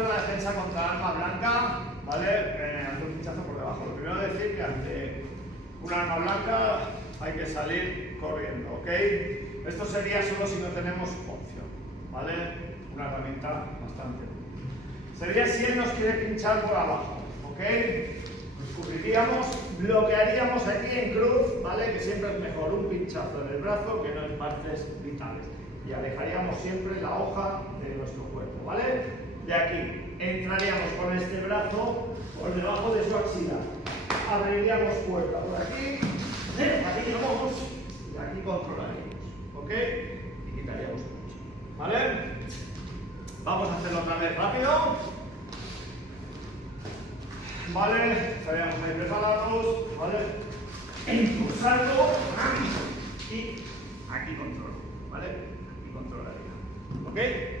hacer la defensa contra arma blanca, ¿vale? Hacer un pinchazo por debajo. Lo primero es decir que ante un arma blanca hay que salir corriendo, ¿ok? Esto sería solo si no tenemos opción, ¿vale? Una herramienta bastante útil. Sería si él nos quiere pinchar por abajo, ¿ok? Escurriríamos, bloquearíamos aquí en cruz, ¿vale? Que siempre es mejor un pinchazo en el brazo que no en partes vitales. Y alejaríamos siempre la hoja de nuestro cuerpo, ¿vale? De aquí entraríamos con este brazo por debajo de su axila. Abriríamos puerta por aquí, aquí vamos y aquí controlaríamos, ¿ok? Y quitaríamos el pecho, ¿vale? Vamos a hacerlo otra vez rápido. ¿Vale? Estaríamos ahí preparados, ¿vale? Impulsando y aquí controlo, ¿vale? Aquí controlaría, ¿ok?